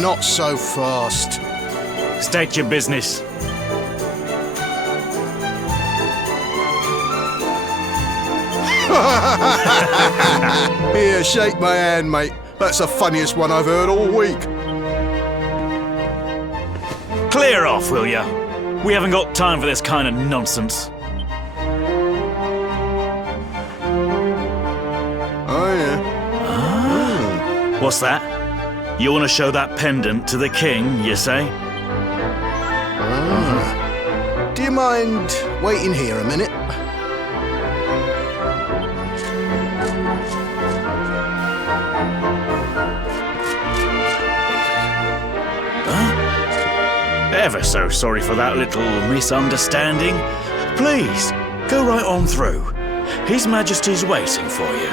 Not so fast. State your business. Here, shake my hand, mate. That's the funniest one I've heard all week. Clear off, will ya? We haven't got time for this kind of nonsense. Oh, yeah. What's that? You want to show that pendant to the king, you say? Do you mind waiting here a minute? Ever so sorry for that little misunderstanding. Please, go right on through. His Majesty's waiting for you.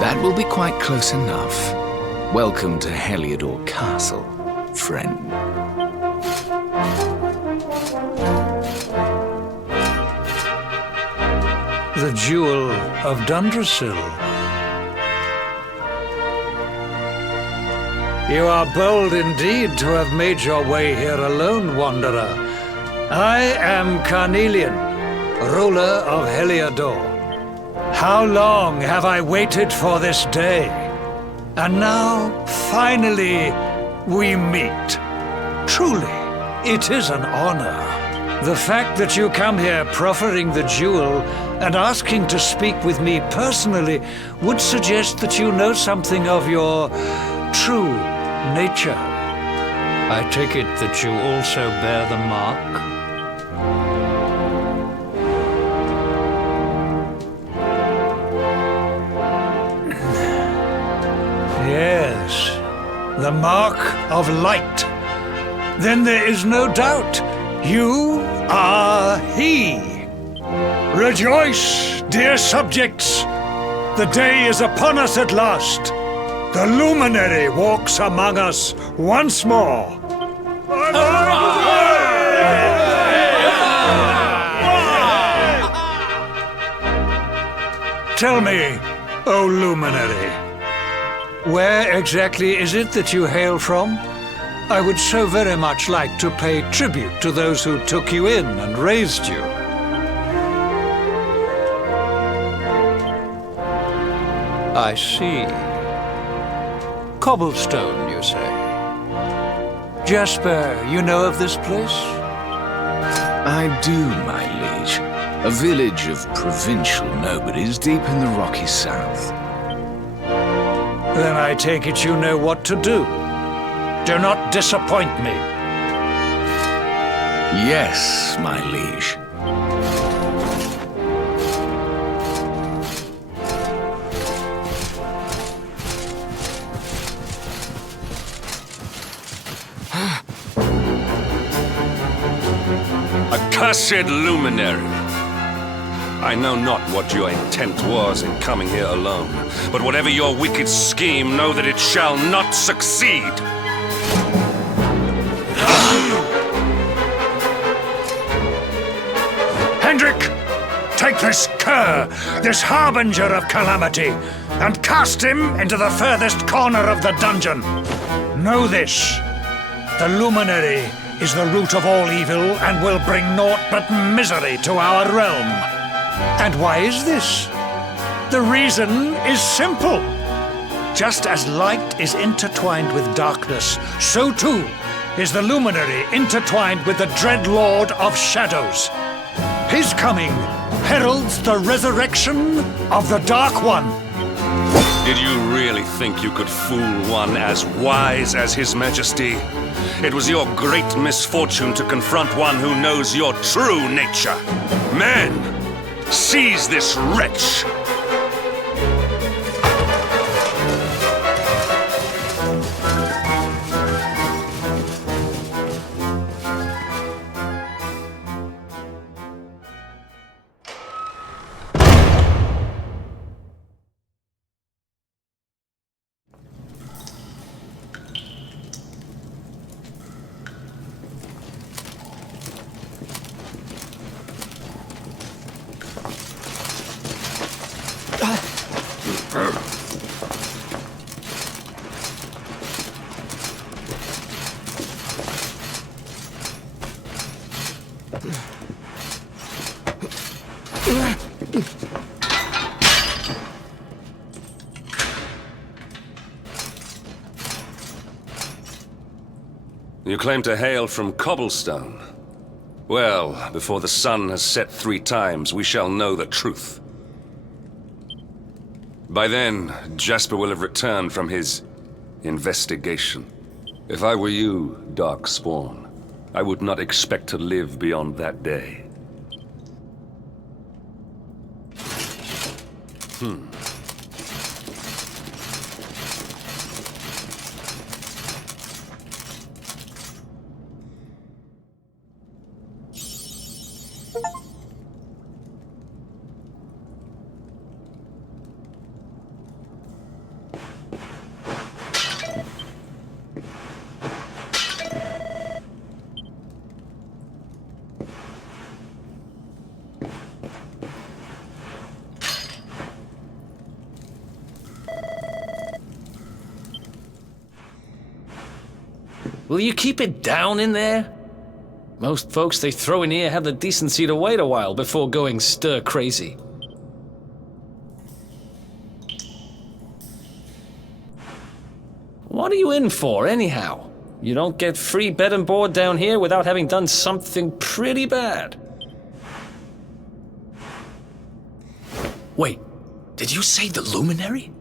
That will be quite close enough. Welcome to Heliodor Castle, friend. The Jewel of Dundrasil. You are bold indeed to have made your way here alone, Wanderer. I am Carnelian, ruler of Heliodor. How long have I waited for this day? And now, finally, we meet. Truly, it is an honor. The fact that you come here proffering the jewel and asking to speak with me personally would suggest that you know something of your true nature. I take it that you also bear the mark? Yes, the mark of light. Then there is no doubt, you are he. Rejoice, dear subjects! The day is upon us at last. The luminary walks among us once more. Tell me, O Luminary, where exactly is it that you hail from? I would so very much like to pay tribute to those who took you in and raised you. I see. Cobblestone, you say? Jasper, you know of this place? I do, my liege. A village of provincial nobodies deep in the rocky south. Then I take it you know what to do. Do not disappoint me. Yes, my liege. Accursed luminary! I know not what your intent was in coming here alone, but whatever your wicked scheme, know that it shall not succeed! Hendrik, take this cur, this harbinger of calamity, and cast him into the furthest corner of the dungeon. Know this, the luminary is the root of all evil and will bring naught but misery to our realm. And why is this? The reason is simple. Just as light is intertwined with darkness, so too is the luminary intertwined with the dread Lord of Shadows. His coming heralds the resurrection of the Dark One. Did you really think you could fool one as wise as His Majesty? It was your great misfortune to confront one who knows your true nature. Men, seize this wretch! You claim to hail from Cobblestone. Well, before the sun has set 3 times, we shall know the truth. By then, Jasper will have returned from his investigation. If I were you, Darkspawn, I would not expect to live beyond that day. Will you keep it down in there? Most folks they throw in here have the decency to wait a while before going stir crazy. What are you in for, anyhow? You don't get free bed and board down here without having done something pretty bad. Wait, did you say the Luminary?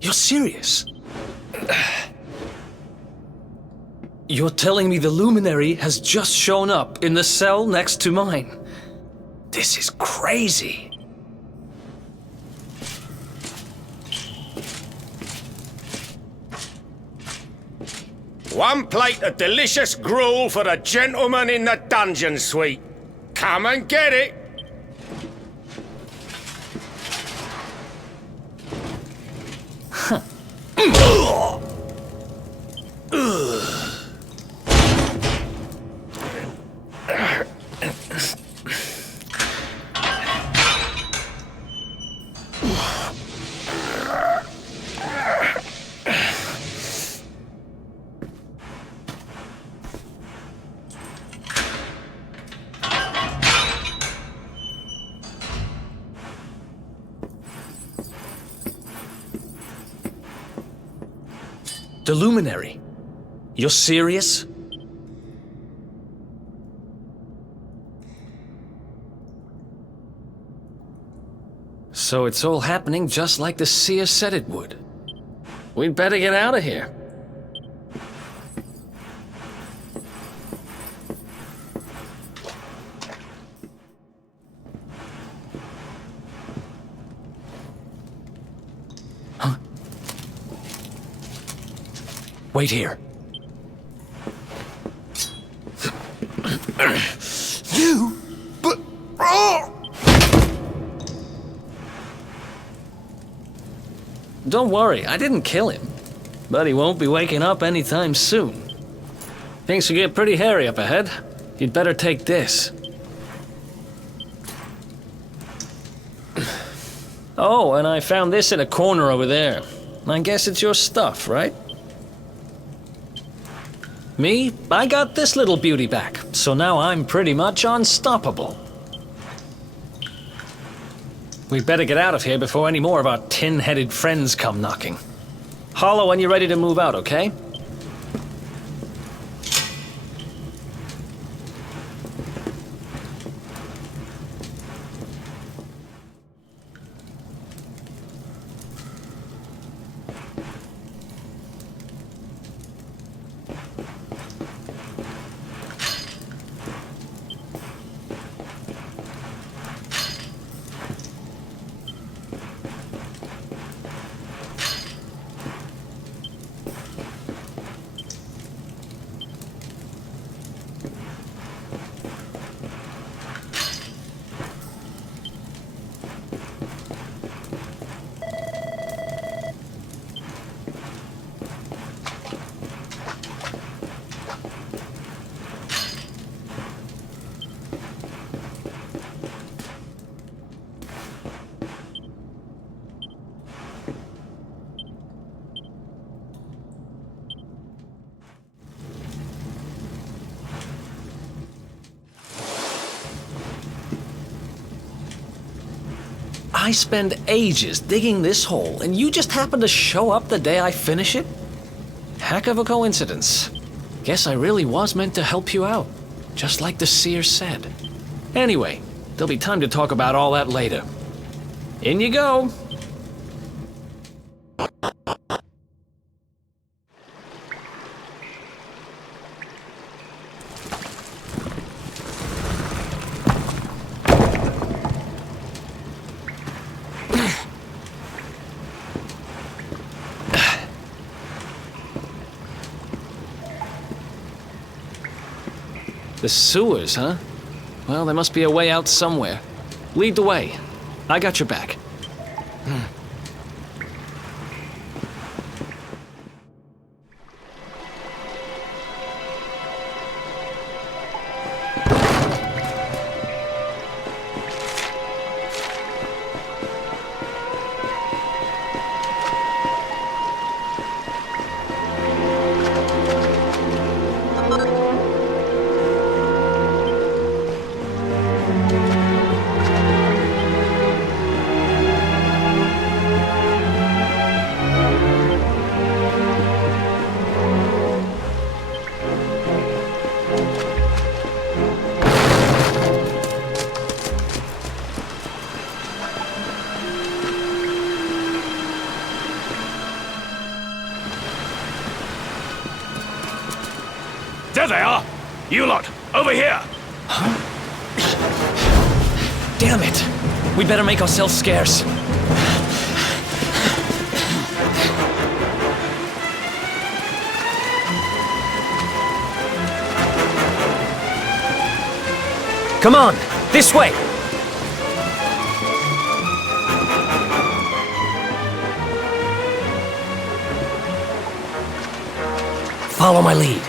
You're serious? You're telling me the Luminary has just shown up in the cell next to mine? This is crazy. One plate of delicious gruel for the gentleman in the dungeon suite. Come and get it. The Luminary? You're serious? So it's all happening just like the seer said it would. We'd better get out of here. Huh? Wait here. You? But. Oh! Don't worry, I didn't kill him. But he won't be waking up anytime soon. Things will get pretty hairy up ahead. You'd better take this. Oh, and I found this in a corner over there. I guess it's your stuff, right? Me? I got this little beauty back, so now I'm pretty much unstoppable. We'd better get out of here before any more of our tin-headed friends come knocking. Holler when you're ready to move out, okay? I spend ages digging this hole, and you just happen to show up the day I finish it? Heck of a coincidence. Guess I really was meant to help you out, just like the seer said. Anyway, there'll be time to talk about all that later. In you go. The sewers, huh? Well, there must be a way out somewhere. Lead the way. I got your back. There they are! You lot, over here! Damn it! We'd better make ourselves scarce. Come on, this way! Follow my lead.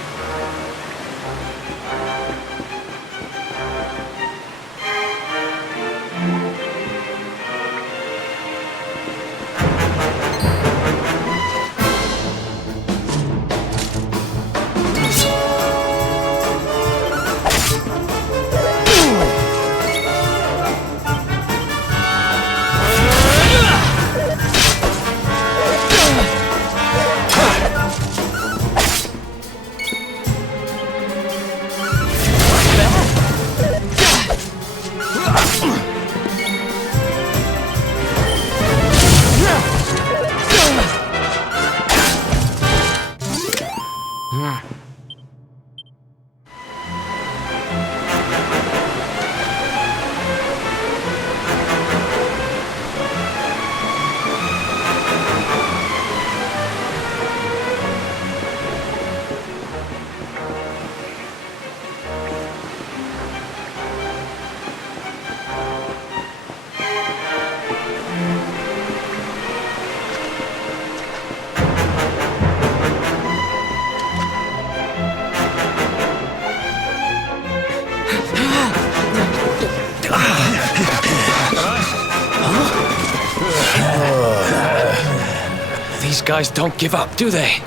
These guys don't give up, do they?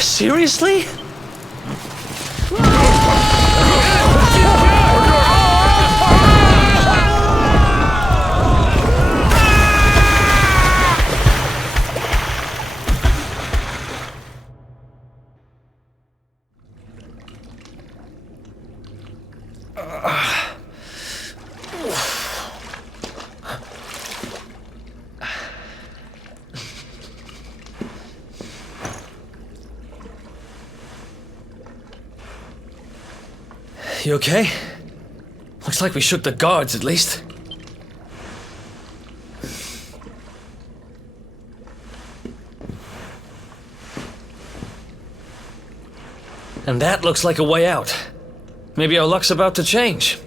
Seriously? You okay? Looks like we shook the guards, at least. And that looks like a way out. Maybe our luck's about to change.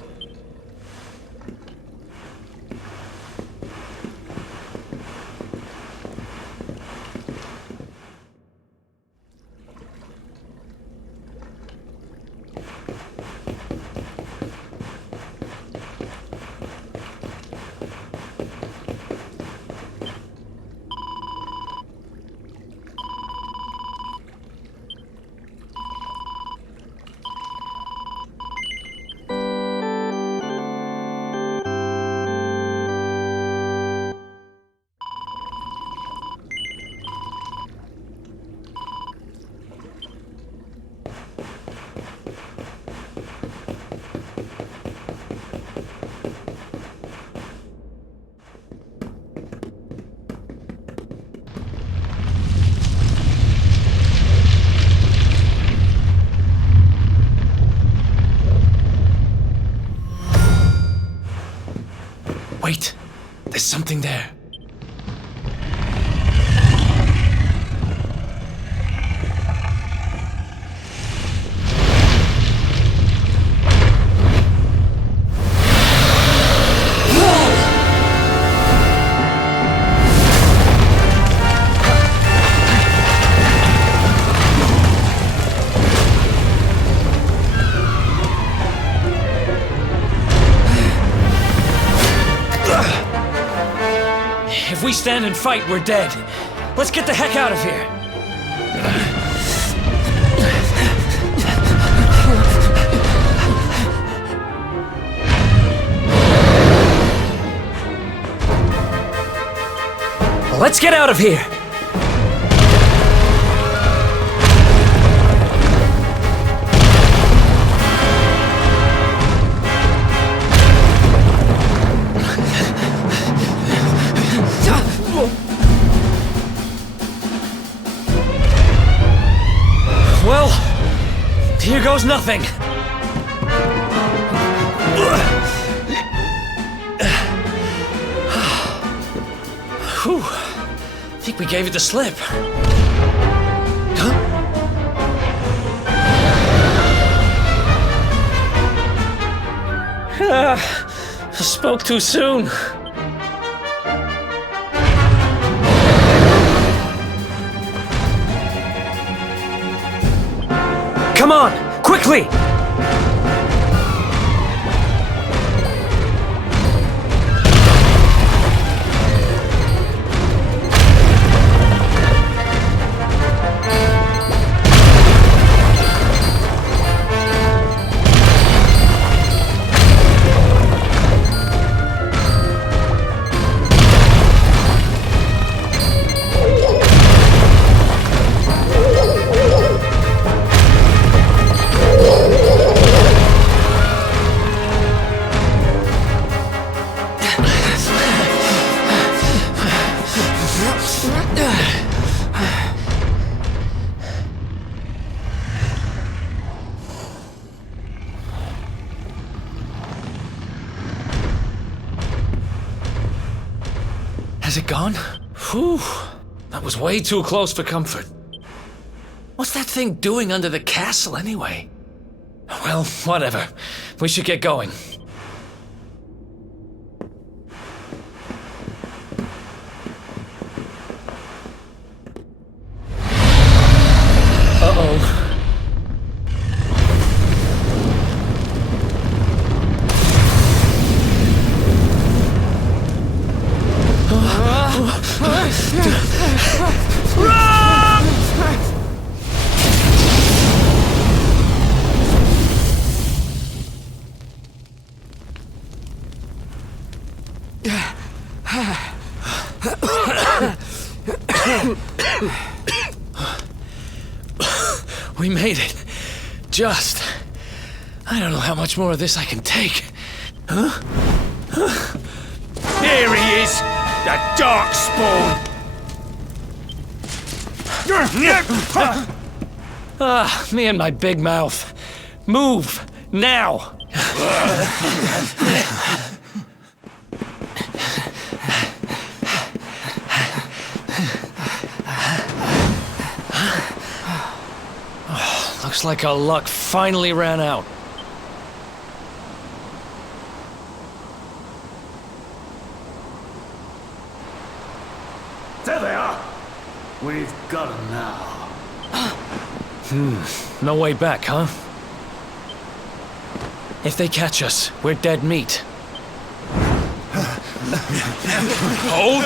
Wait, there's something there. If we stand and fight, we're dead. Let's get the heck out of here. Let's get out of here. Well, here goes nothing. Whew. I think we gave it the slip. Huh? I spoke too soon. Come on, quickly! Has it gone? Whew. That was way too close for comfort. What's that thing doing under the castle anyway? Well, whatever. We should get going. Uh-oh. We made it. Just. I don't know how much more of this I can take. Here he is! The Darkspawn! Me and my big mouth. Move! Now! Looks like our luck finally ran out. There they are. We've got them now. No way back, huh? If they catch us, we're dead meat. Hold!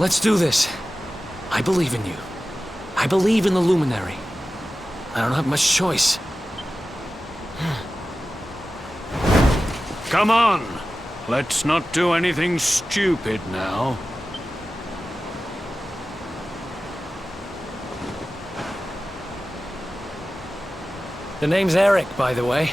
Let's do this. I believe in you. I believe in the Luminary. I don't have much choice. Come on. Let's not do anything stupid now. The name's Eric, by the way.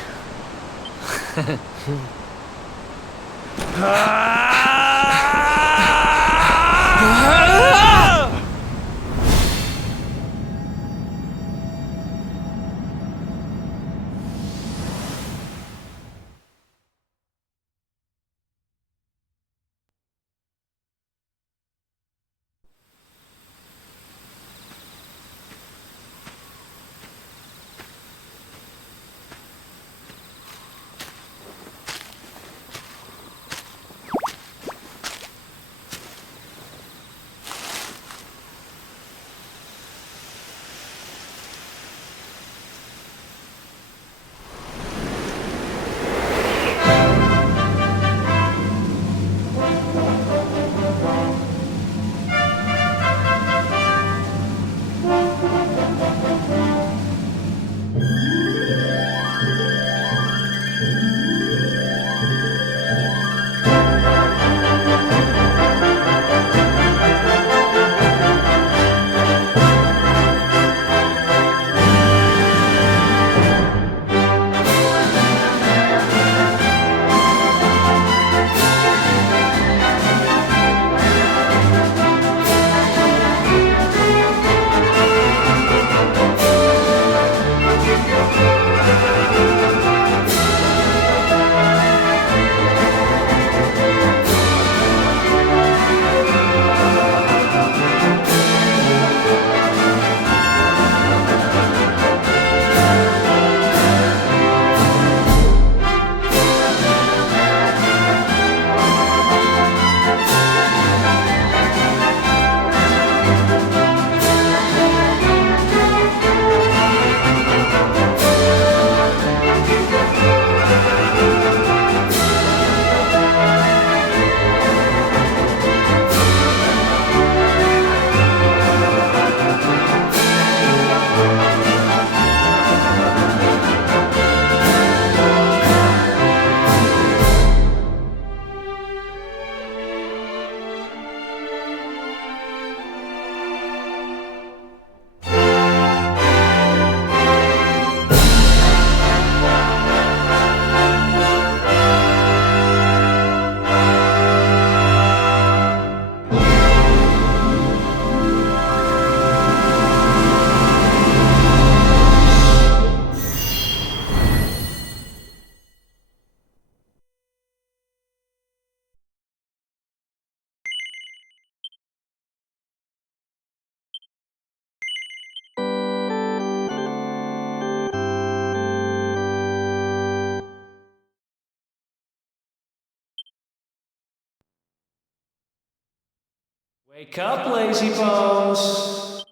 Wake up, lazy bones!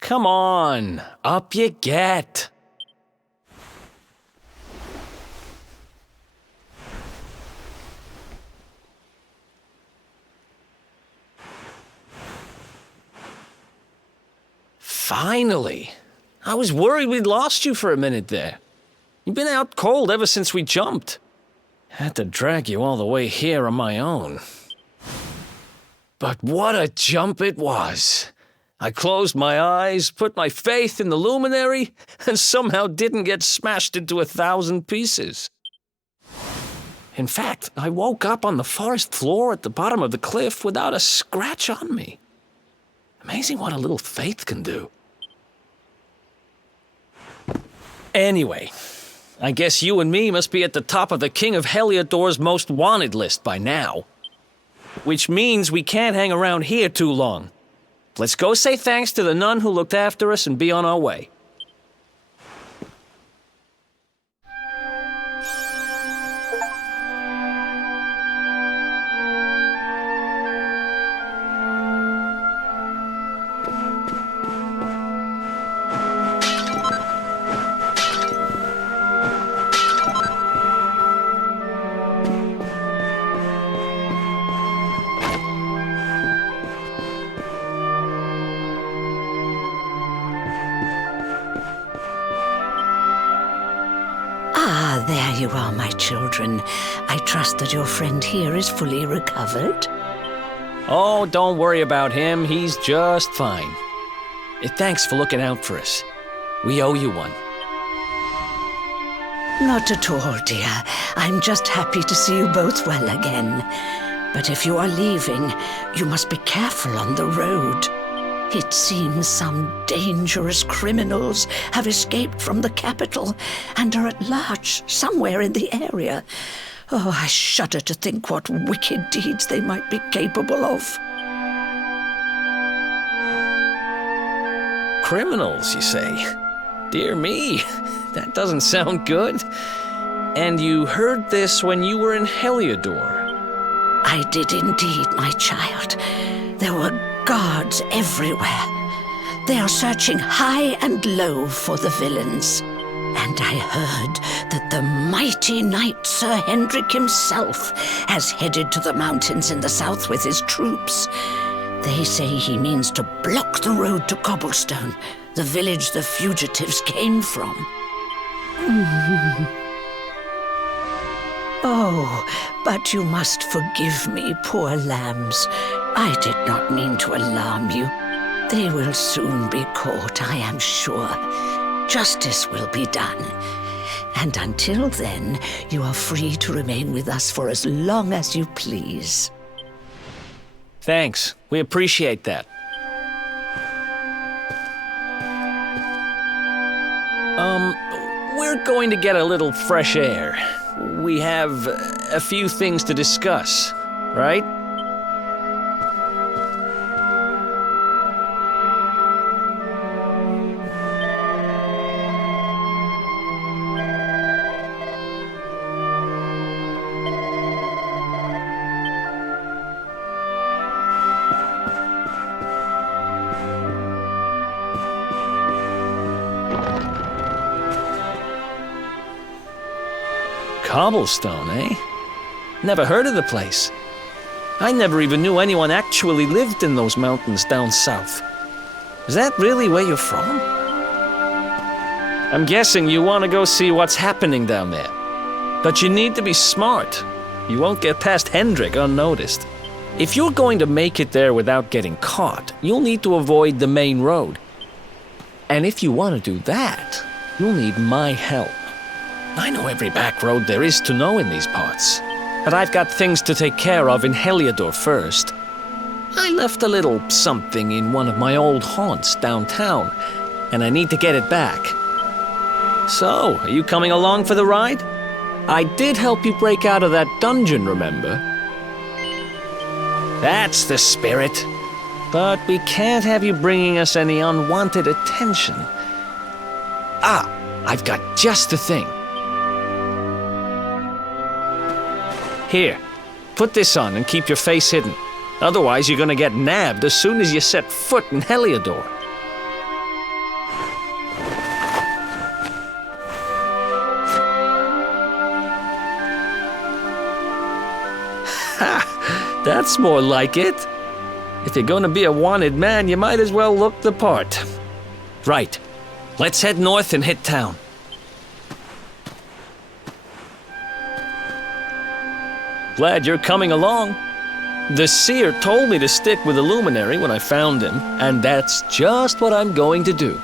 Come on, up you get! Finally! I was worried we'd lost you for a minute there. You've been out cold ever since we jumped. Had to drag you all the way here on my own. But what a jump it was! I closed my eyes, put my faith in the luminary, and somehow didn't get smashed into 1,000 pieces. In fact, I woke up on the forest floor at the bottom of the cliff without a scratch on me. Amazing what a little faith can do. Anyway, I guess you and me must be at the top of the King of Heliodor's most wanted list by now. Which means we can't hang around here too long. Let's go say thanks to the nun who looked after us and be on our way. Ah, there you are, my children. I trust that your friend here is fully recovered. Oh, don't worry about him. He's just fine. Thanks for looking out for us. We owe you one. Not at all, dear. I'm just happy to see you both well again. But if you are leaving, you must be careful on the road. It seems some dangerous criminals have escaped from the capital and are at large somewhere in the area. Oh, I shudder to think what wicked deeds they might be capable of. Criminals, you say? Dear me, that doesn't sound good. And you heard this when you were in Heliodor? I did indeed, my child. There were guards everywhere. They are searching high and low for the villains. And I heard that the mighty knight Sir Hendrik himself has headed to the mountains in the south with his troops. They say he means to block the road to Cobblestone, the village the fugitives came from. Oh, but you must forgive me, poor lambs. I did not mean to alarm you. They will soon be caught, I am sure. Justice will be done. And until then, you are free to remain with us for as long as you please. Thanks. We appreciate that. We're going to get a little fresh air. We have a few things to discuss, right? Cobblestone, eh? Never heard of the place. I never even knew anyone actually lived in those mountains down south. Is that really where you're from? I'm guessing you want to go see what's happening down there. But you need to be smart. You won't get past Hendrik unnoticed. If you're going to make it there without getting caught, you'll need to avoid the main road. And if you want to do that, you'll need my help. I know every back road there is to know in these parts, but I've got things to take care of in Heliodor first. I left a little something in one of my old haunts downtown, and I need to get it back. So, are you coming along for the ride? I did help you break out of that dungeon, remember? That's the spirit. But we can't have you bringing us any unwanted attention. Ah, I've got just the thing. Here, put this on and keep your face hidden. Otherwise, you're gonna get nabbed as soon as you set foot in Heliodor. Ha! That's more like it. If you're gonna be a wanted man, you might as well look the part. Right. Let's head north and hit town. Glad you're coming along. The seer told me to stick with the luminary when I found him, and that's just what I'm going to do.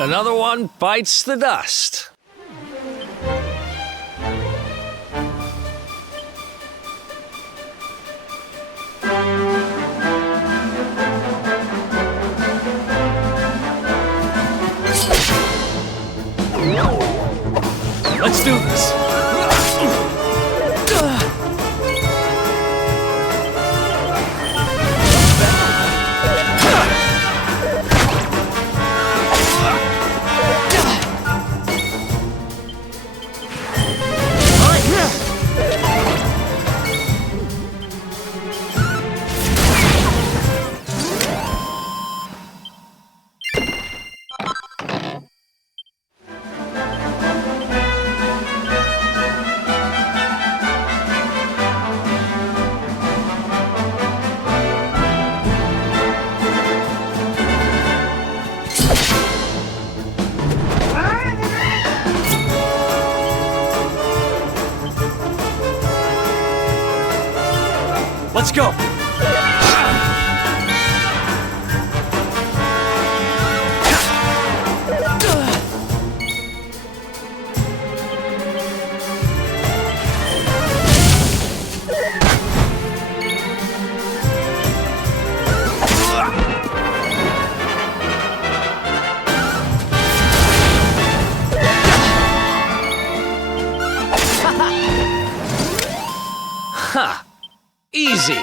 Another one bites the dust. Let's do this. Let's go! Ha! Easy!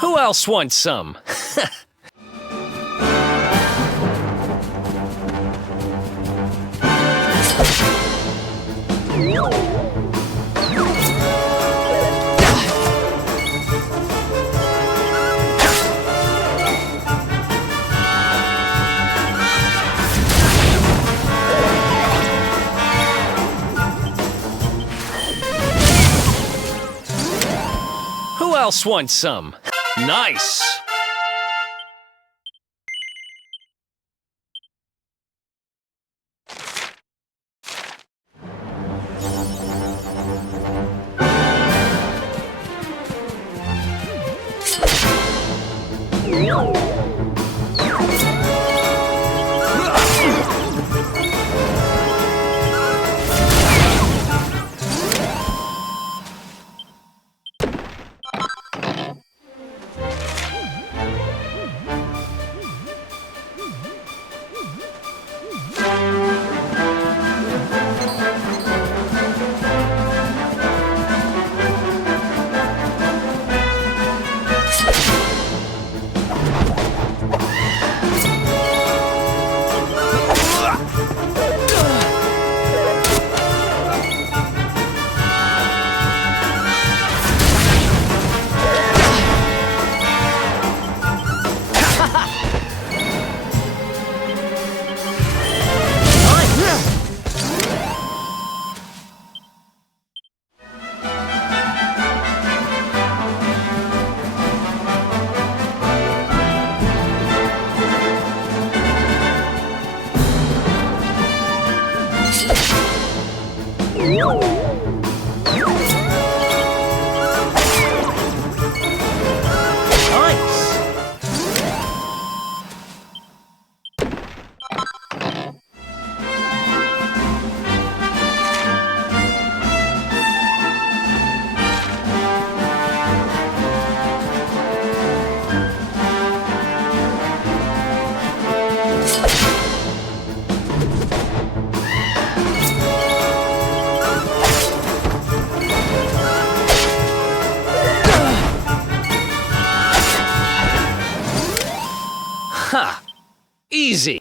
Who else wants some? Who else wants some? Nice! Ha! Easy.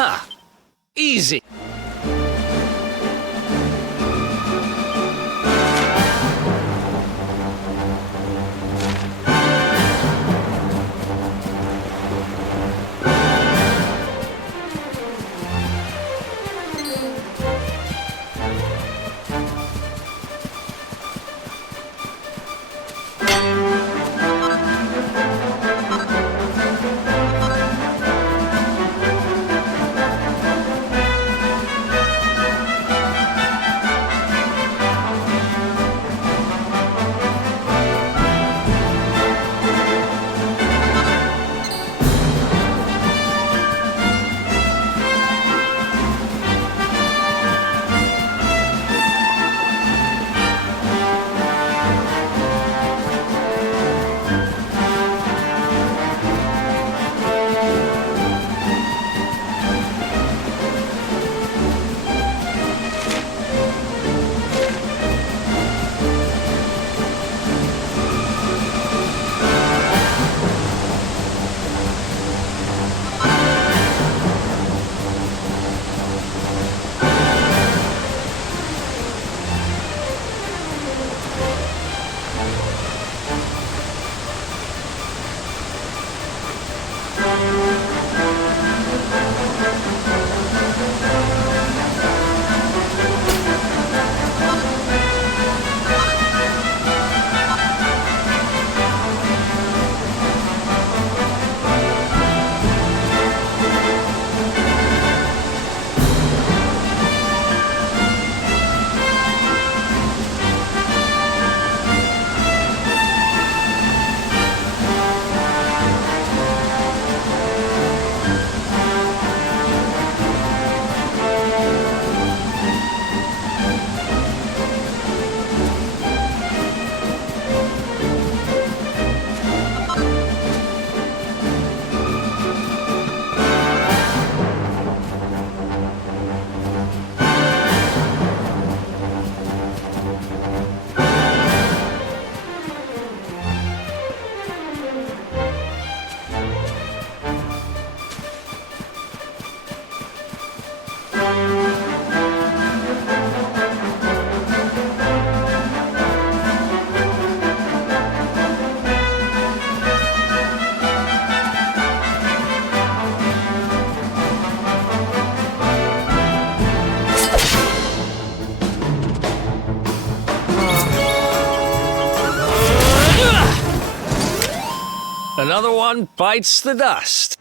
Ha! Easy. Another one bites the dust.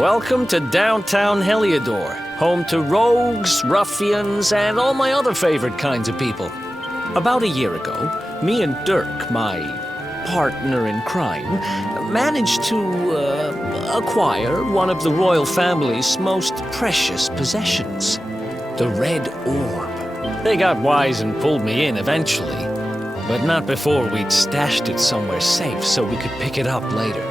Welcome to downtown Heliodor, home to rogues, ruffians, and all my other favorite kinds of people. About a year ago, me and Dirk, my partner in crime, managed to acquire one of the royal family's most precious possessions, the Red Orb. They got wise and pulled me in eventually, but not before we'd stashed it somewhere safe so we could pick it up later.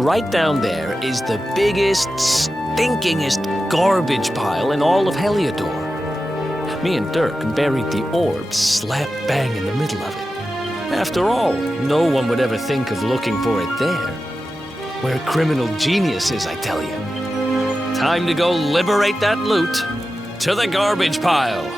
Right down there is the biggest, stinkingest garbage pile in all of Heliodor. Me and Dirk buried the orb slap bang in the middle of it. After all, no one would ever think of looking for it there. We're criminal geniuses, I tell you. Time to go liberate that loot. To the garbage pile.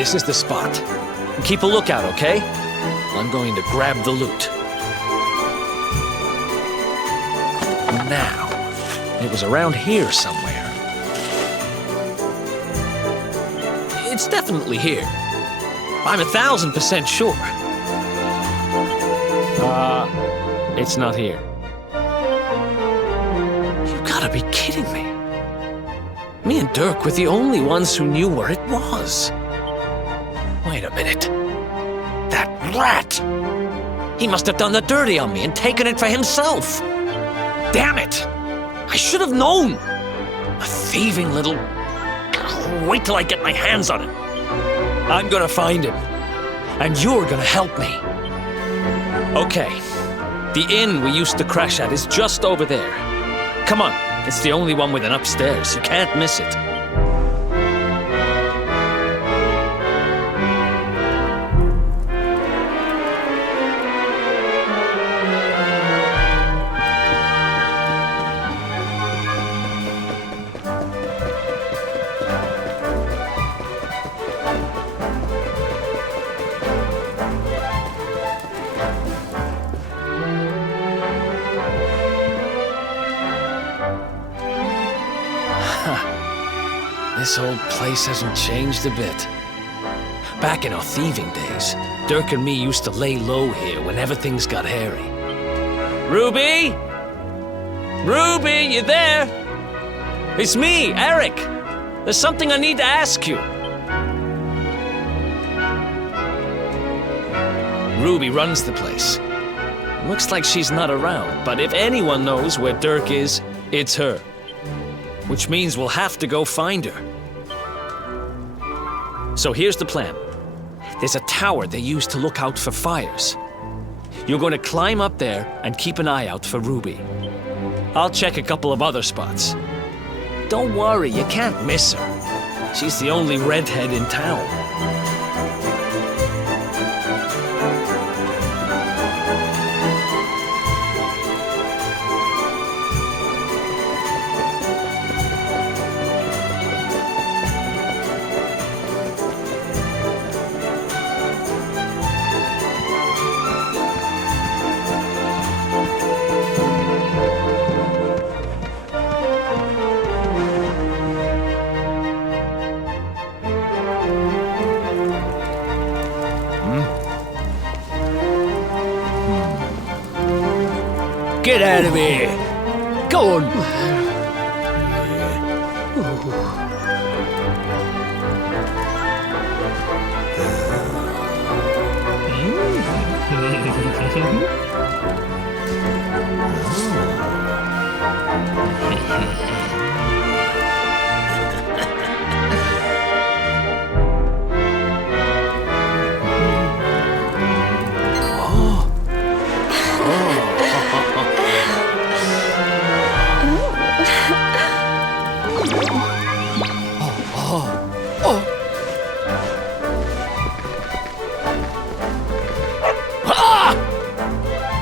This is the spot. Keep a lookout, okay? I'm going to grab the loot. Now, it was around here somewhere. It's definitely here. I'm 1,000% sure. It's not here. You gotta be kidding me. Me and Dirk were the only ones who knew where it was. Wait a minute. That rat! He must have done the dirty on me and taken it for himself. Damn it! I should have known! A thieving little... Wait till I get my hands on him. I'm gonna find him. And you're gonna help me. Okay. The inn we used to crash at is just over there. Come on. It's the only one with an upstairs. You can't miss it. This old place hasn't changed a bit. Back in our thieving days, Dirk and me used to lay low here whenever things got hairy. Ruby? Ruby, you there? It's me, Eric. There's something I need to ask you. Ruby runs the place. Looks like she's not around, but if anyone knows where Dirk is, it's her. Which means we'll have to go find her. So here's the plan. There's a tower they use to look out for fires. You're going to climb up there and keep an eye out for Ruby. I'll check a couple of other spots. Don't worry, you can't miss her. She's the only redhead in town. Get out of here! Go on!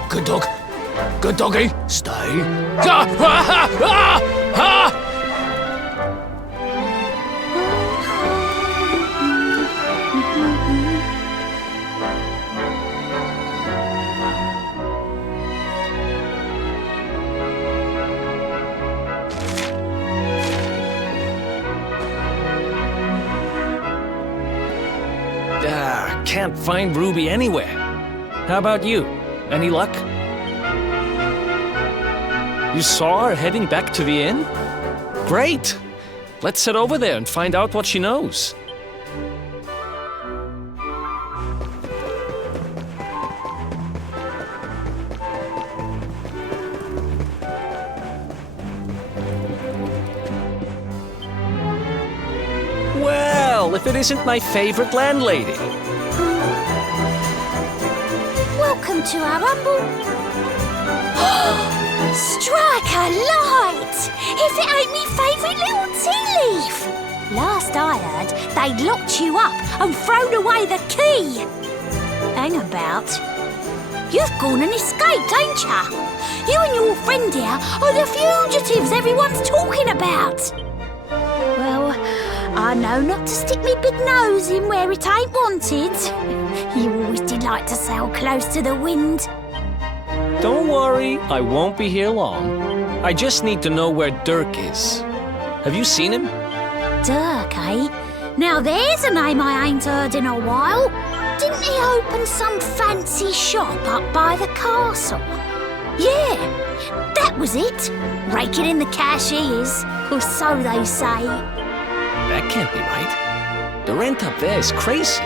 Good dog. Good doggy. Stay. Can't find Ruby anywhere. How about you? Any luck? You saw her heading back to the inn? Great! Let's head over there and find out what she knows. Well, if it isn't my favorite landlady. Welcome to our humble... Strike a light! If it ain't me favourite little tea leaf! Last I heard, they'd locked you up and thrown away the key. Hang about. You've gone and escaped, ain't ya? You and your friend here are the fugitives everyone's talking about. Well, I know not to stick me big nose in where it ain't wanted. You always did like to sail close to the wind. Don't worry, I won't be here long. I just need to know where Dirk is. Have you seen him? Dirk, eh? Now there's a name I ain't heard in a while. Didn't he open some fancy shop up by the castle? Yeah, that was it. Raking in the cash he is, or so they say. That can't be right. The rent up there is crazy.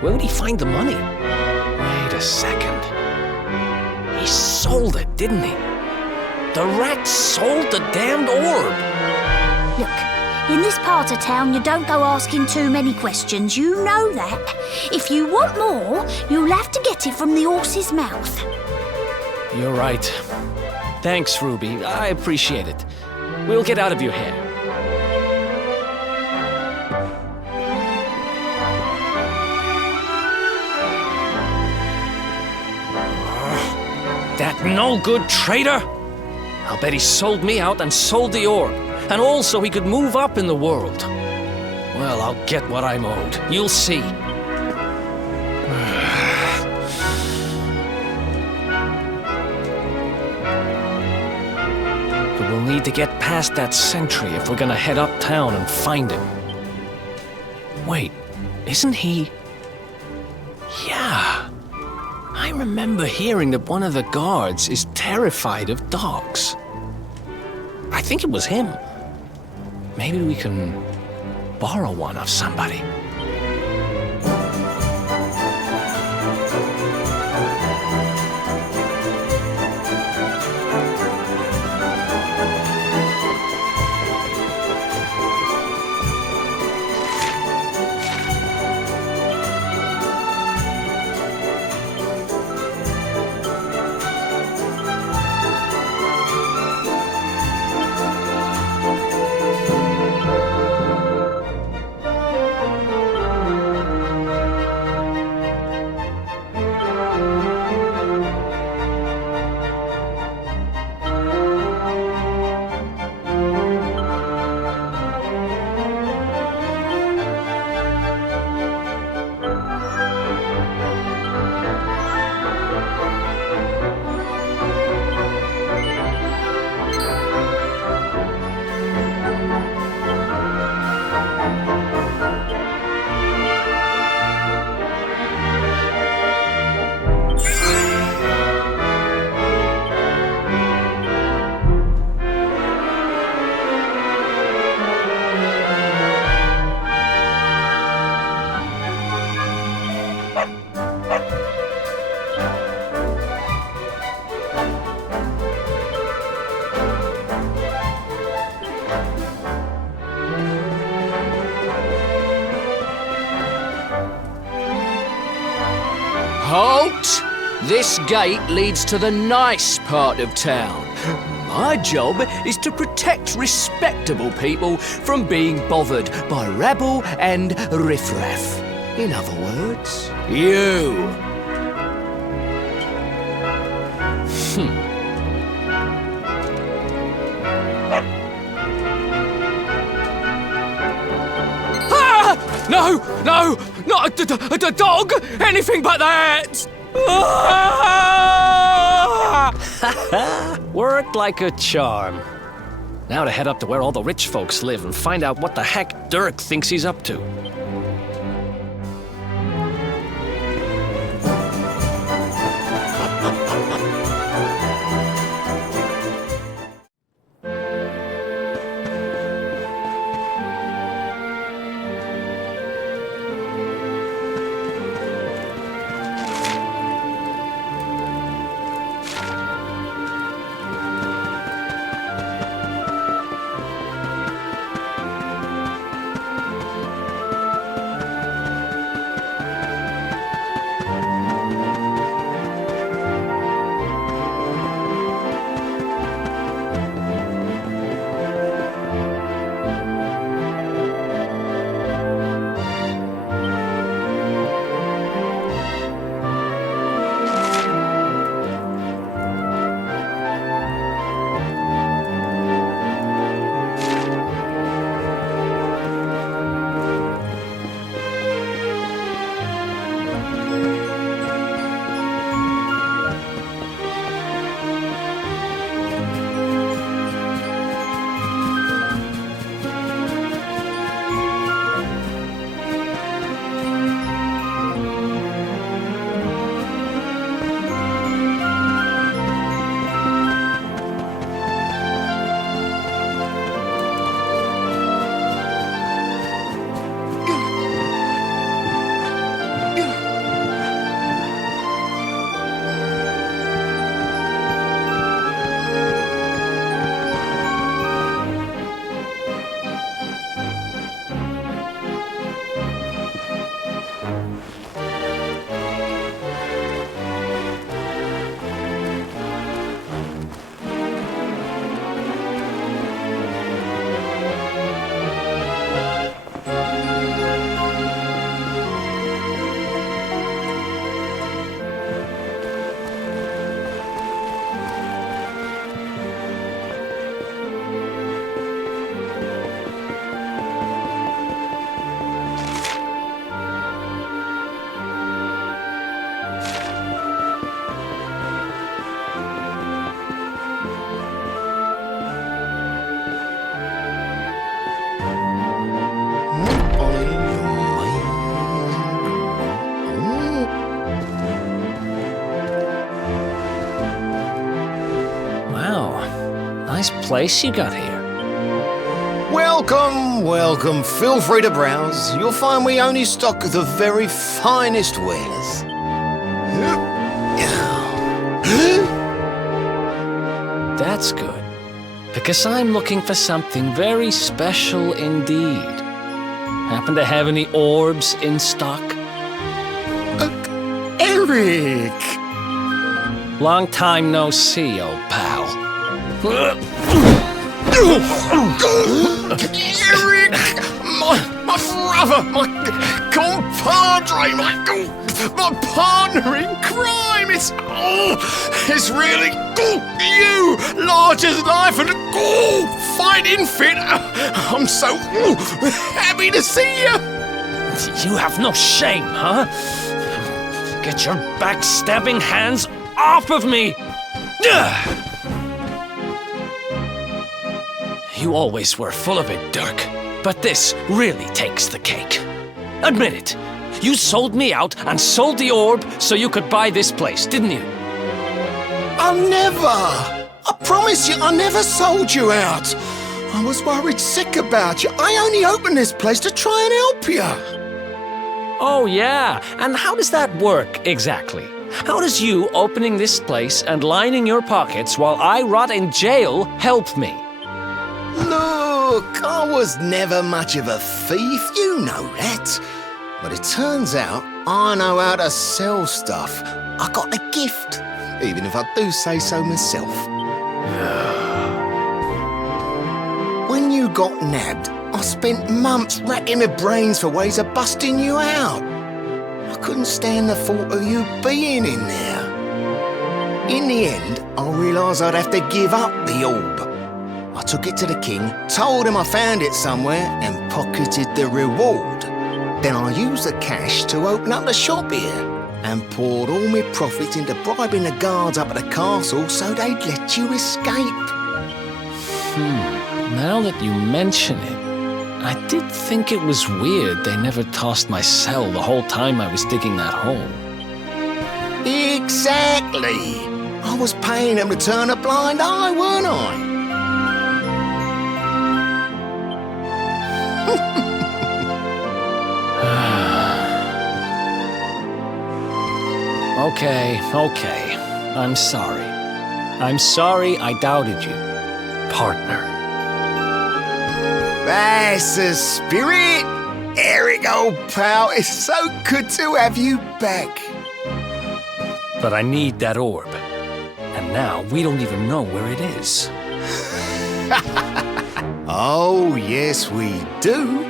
Where would he find the money? Wait a second. He sold it, didn't he? The rat sold the damned orb. Look, in this part of town, you don't go asking too many questions. You know that. If you want more, you'll have to get it from the horse's mouth. You're right. Thanks, Ruby. I appreciate it. We'll get out of your hair. That no-good traitor! I'll bet he sold me out and sold the orb. And also he could move up in the world. Well, I'll get what I'm owed. You'll see. But we'll need to get past that sentry if we're gonna head uptown and find him. Wait, isn't he... Yeah. I remember hearing that one of the guards is terrified of dogs. I think it was him. Maybe we can borrow one of somebody. Halt! This gate leads to the nice part of town. My job is to protect respectable people from being bothered by rabble and riffraff. In other words, you. Ah! No! No! Not a dog! Anything but that! Ah! Worked like a charm. Now to head up to where all the rich folks live and find out what the heck Dirk thinks he's up to. place you got here. Welcome, welcome. Feel free to browse. You'll find we only stock the very finest wares. That's good, because I'm looking for something very special indeed. Happen to have any orbs in stock? Eric! Long time no see, old pal. Eric! My brother, my compadre, my partner in crime! It's really you, large as life and fighting fit. I'm so happy to see you. You have no shame, huh? Get your backstabbing hands off of me! You always were full of it, Dirk. But this really takes the cake. Admit it. You sold me out and sold the orb so you could buy this place, didn't you? I never! I promise you, I never sold you out. I was worried sick about you. I only opened this place to try and help you. Oh, yeah. And how does that work, exactly? How does you opening this place and lining your pockets while I rot in jail help me? Look, I was never much of a thief, you know that. But it turns out I know how to sell stuff. I got a gift, even if I do say so myself. When you got nabbed, I spent months racking my brains for ways of busting you out. I couldn't stand the thought of you being in there. In the end, I realised I'd have to give up the orb. I took it to the king, told him I found it somewhere, and pocketed the reward. Then I used the cash to open up the shop here, and poured all my profits into bribing the guards up at the castle so they'd let you escape. Now that you mention it, I did think it was weird they never tossed my cell the whole time I was digging that hole. Exactly! I was paying them to turn a blind eye, weren't I? Okay. I'm sorry. I'm sorry I doubted you, partner. That's the spirit! Eric, old pal, it's so good to have you back. But I need that orb. And now we don't even know where it is. Oh, yes, we do.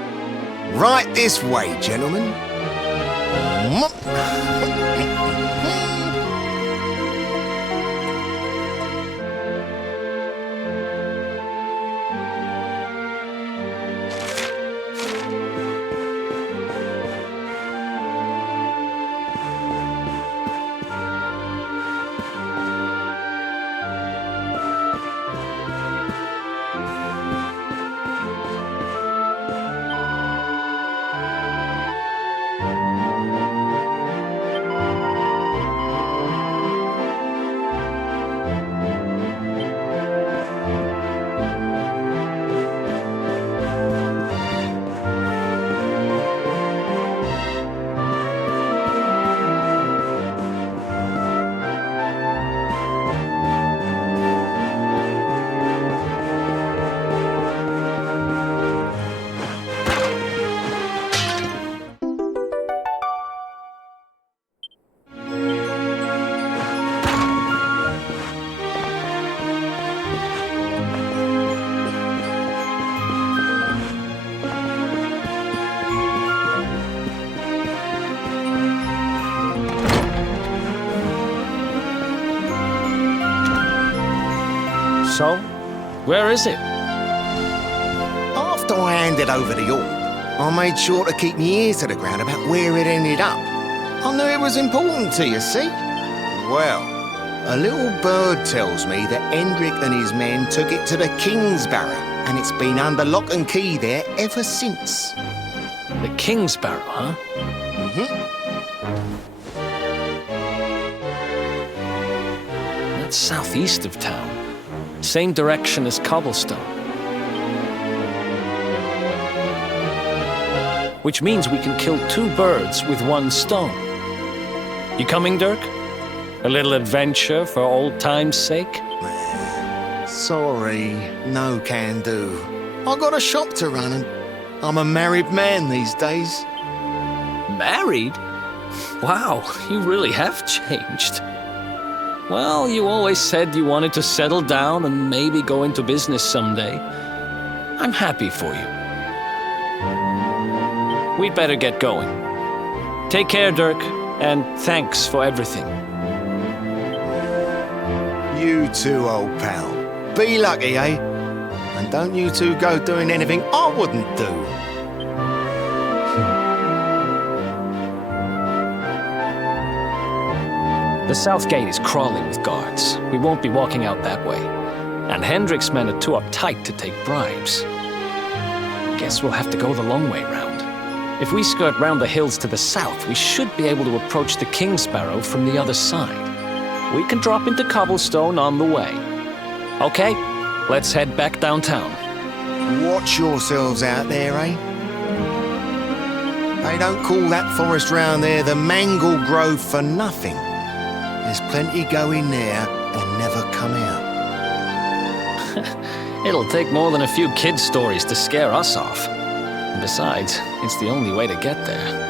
Right this way, gentlemen. So, where is it? After I handed over the orb, I made sure to keep my ears to the ground about where it ended up. I knew it was important to you, see? Well, a little bird tells me that Hendrik and his men took it to the King's Barrow, and it's been under lock and key there ever since. The King's Barrow, huh? Mm-hmm. That's southeast of town. Same direction as cobblestone. Which means we can kill 2 birds with 1 stone. You coming, Dirk? A little adventure for old time's sake? Sorry, no can do. I got a shop to run and I'm a married man these days. Married? Wow, you really have changed. Well, you always said you wanted to settle down and maybe go into business someday. I'm happy for you. We'd better get going. Take care, Dirk, and thanks for everything. You too, old pal. Be lucky, eh? And don't you two go doing anything I wouldn't do. The south gate is crawling with guards. We won't be walking out that way. And Hendrik's men are too uptight to take bribes. Guess we'll have to go the long way round. If we skirt round the hills to the south, we should be able to approach the King Sparrow from the other side. We can drop into cobblestone on the way. Okay, let's head back downtown. Watch yourselves out there, eh? They don't call that forest round there the Mangle Grove for nothing. There's plenty go in there and never come out. It'll take more than a few kids' stories to scare us off. And besides, it's the only way to get there.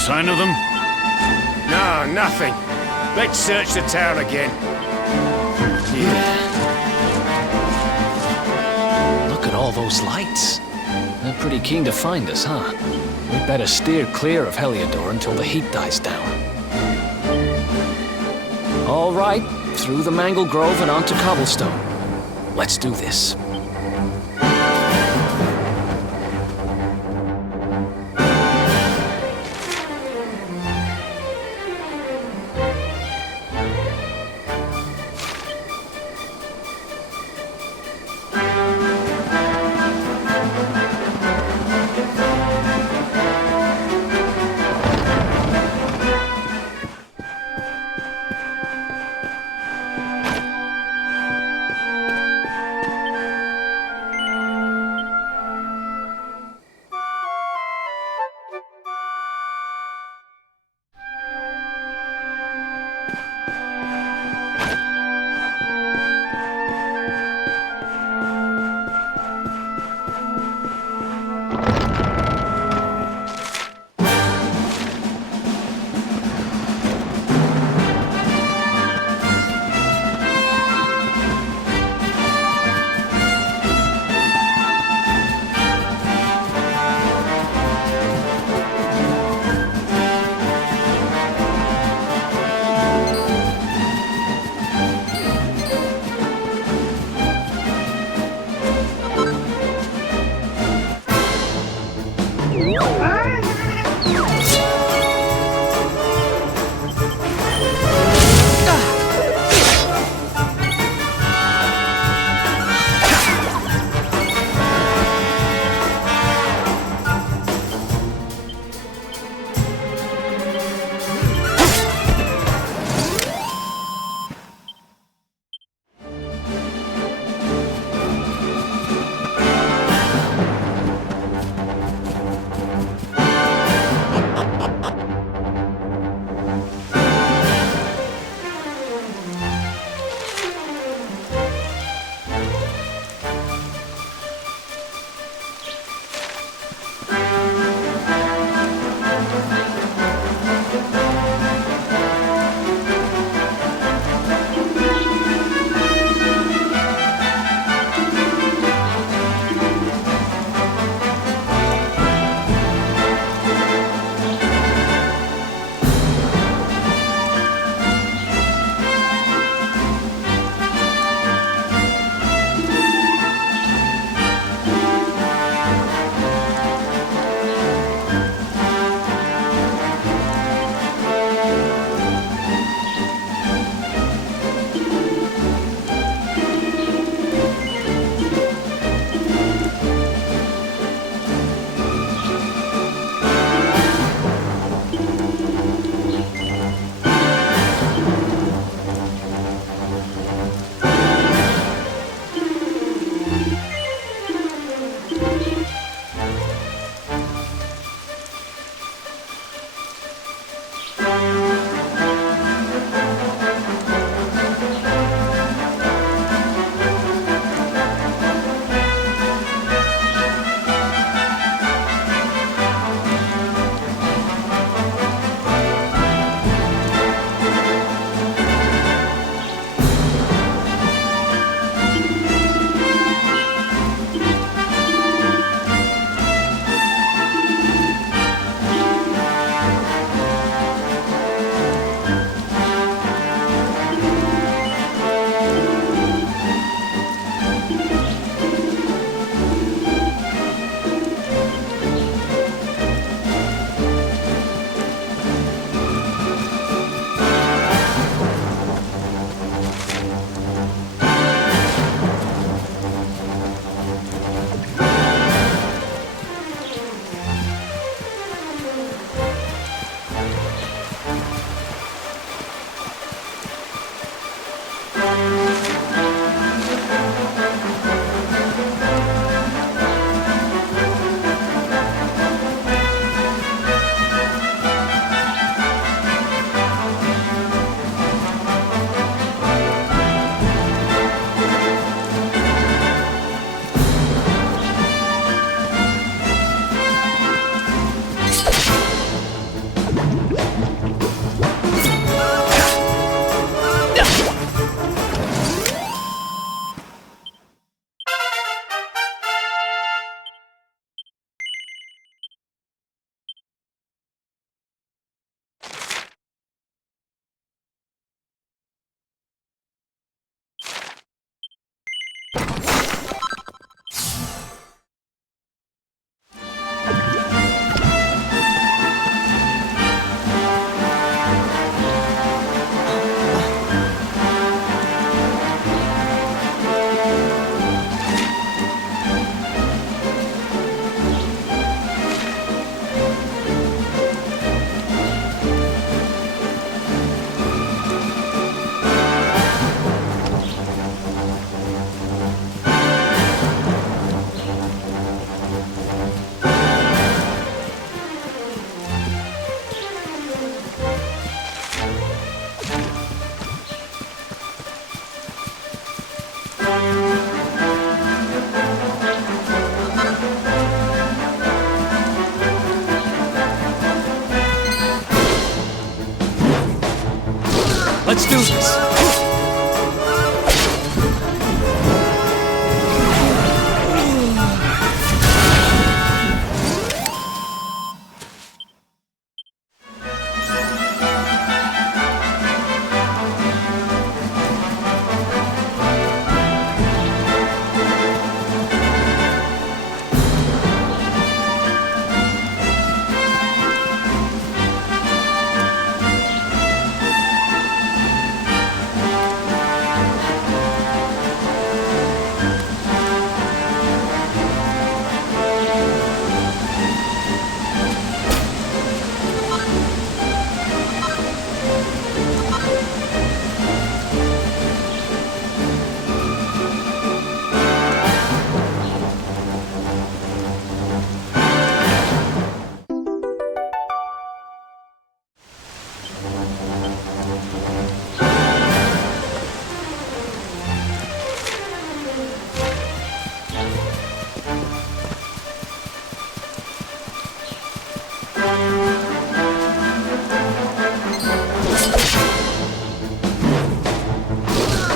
sign of them? No, nothing. Let's search the town again. Look at all those lights. They're pretty keen to find us, huh? We'd better steer clear of Heliodor until the heat dies down. All right, through the Mangle Grove and onto Cobblestone. Let's do this.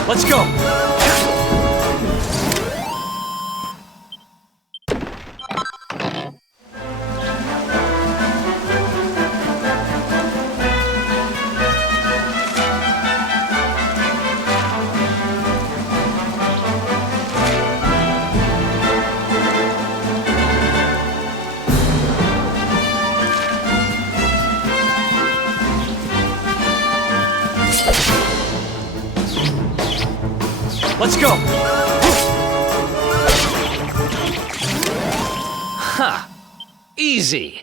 Let's go! Let's go! Ha! Easy!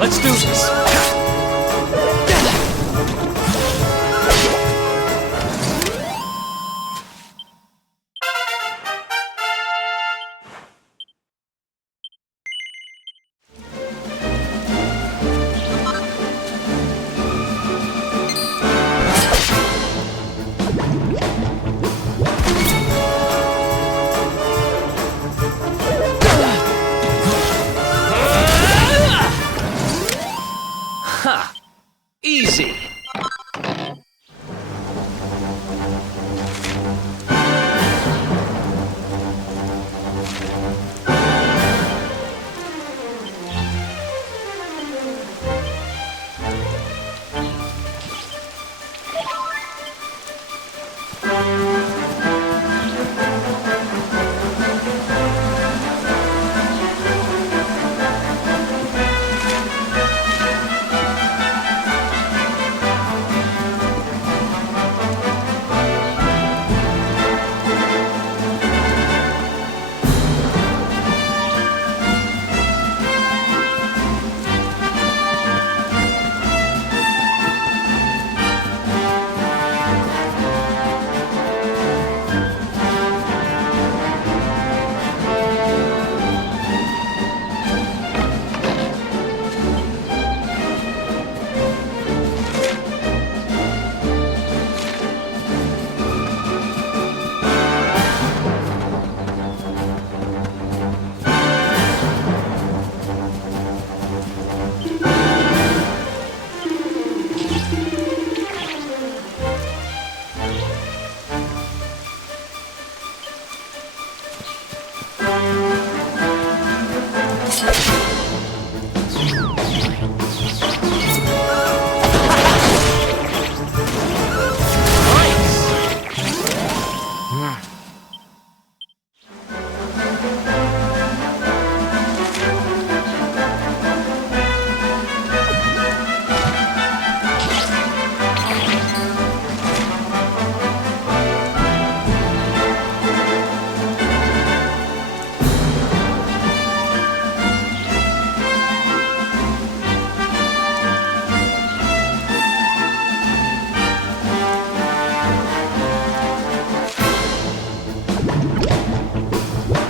Let's do this! Ha! Easy!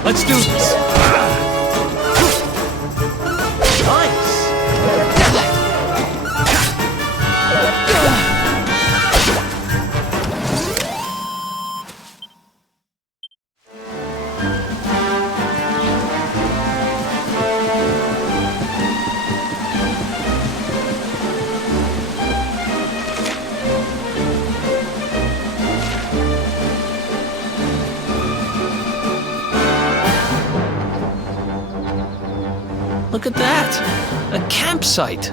Let's do this! Nice! Look at that! A campsite!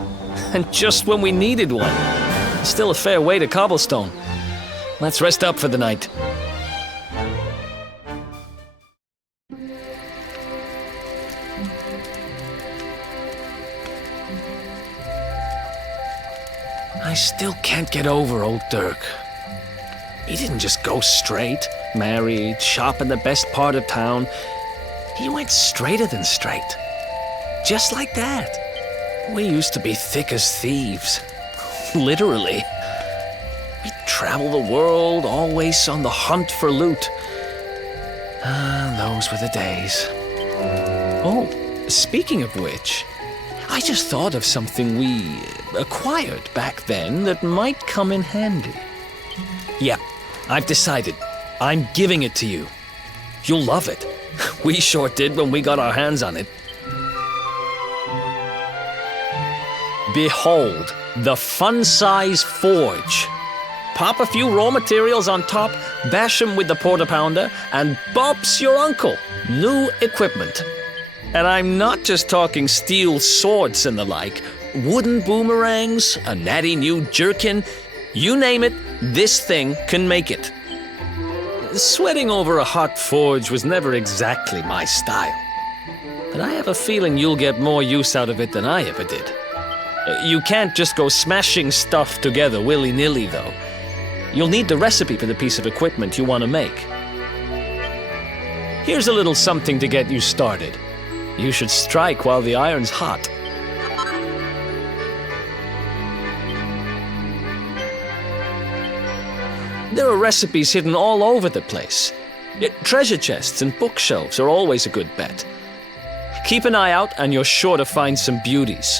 And just when we needed one. Still a fair way to cobblestone. let's rest up for the night. I still can't get over old Dirk. He didn't just go straight, married, shop in the best part of town. He went straighter than straight. Just like that. We used to be thick as thieves. Literally. We'd travel the world, always on the hunt for loot. Those were the days. Oh, speaking of which, I just thought of something we acquired back then that might come in handy. Yeah, I've decided. I'm giving it to you. You'll love it. We sure did when we got our hands on it. Behold, the fun-size forge. Pop a few raw materials on top, bash 'em with the porta-pounder, and bumps your uncle. New equipment. And I'm not just talking steel swords and the like. Wooden boomerangs, a natty new jerkin. You name it, this thing can make it. Sweating over a hot forge was never exactly my style. But I have a feeling you'll get more use out of it than I ever did. You can't just go smashing stuff together willy-nilly, though. You'll need the recipe for the piece of equipment you want to make. Here's a little something to get you started. You should strike while the iron's hot. There are recipes hidden all over the place. Treasure chests and bookshelves are always a good bet. Keep an eye out and you're sure to find some beauties.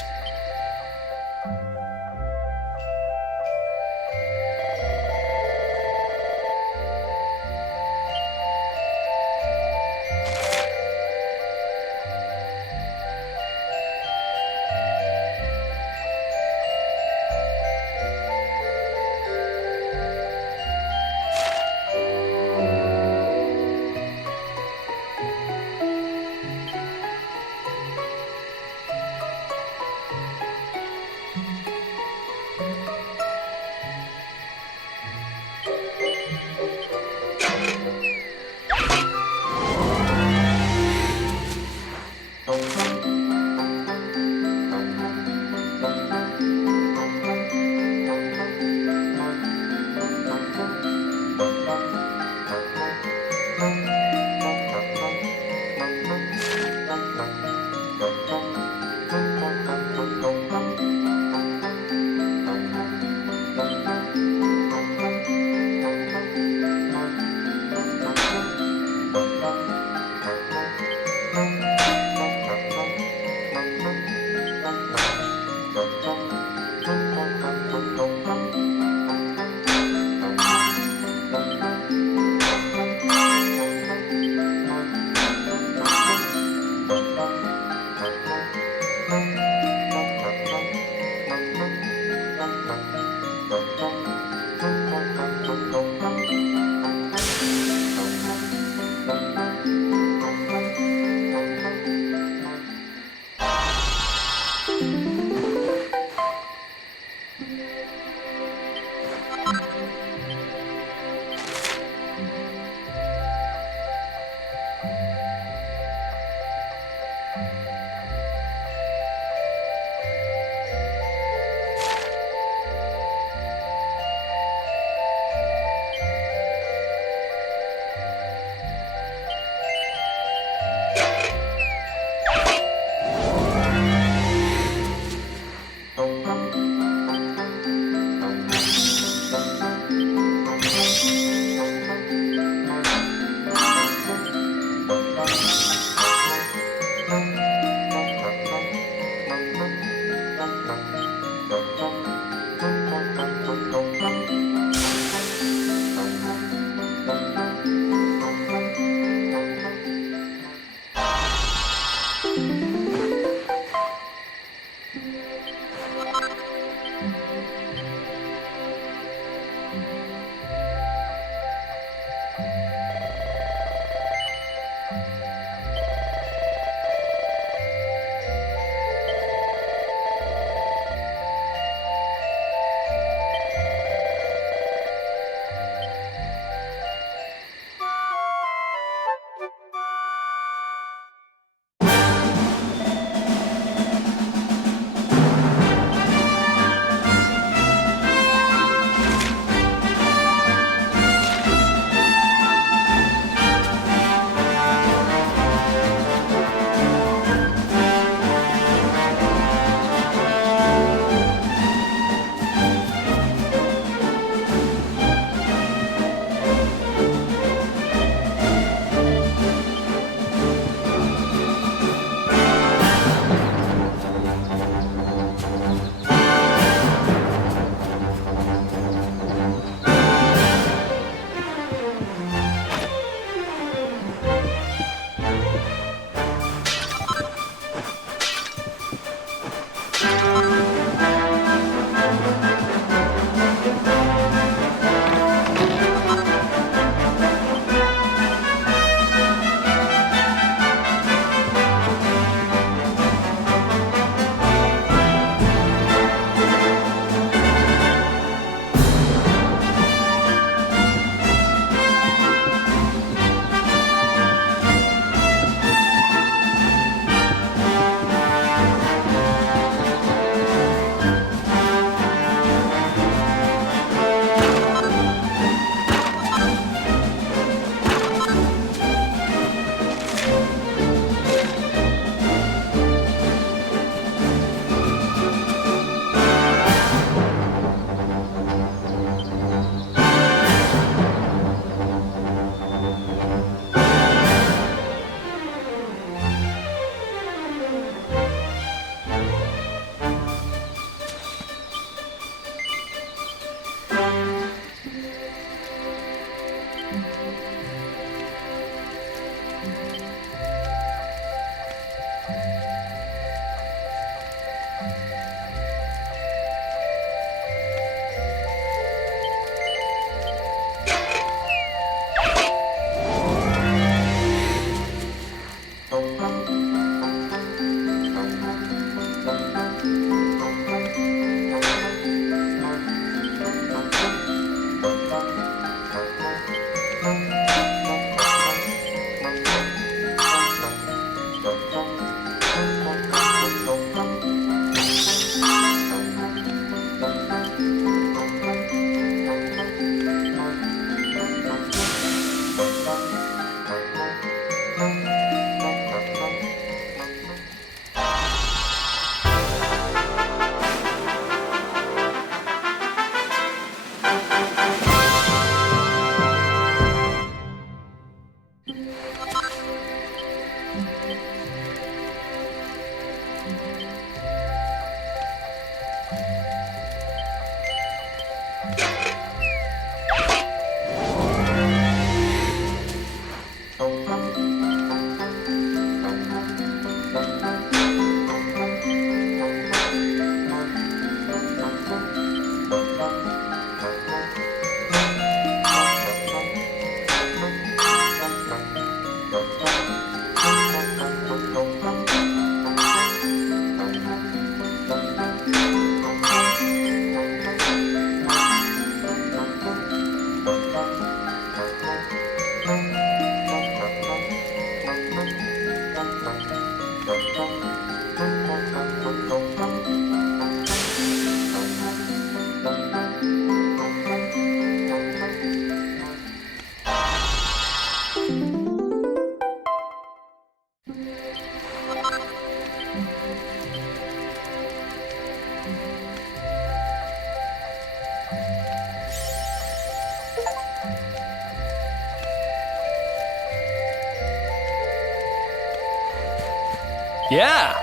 Yeah,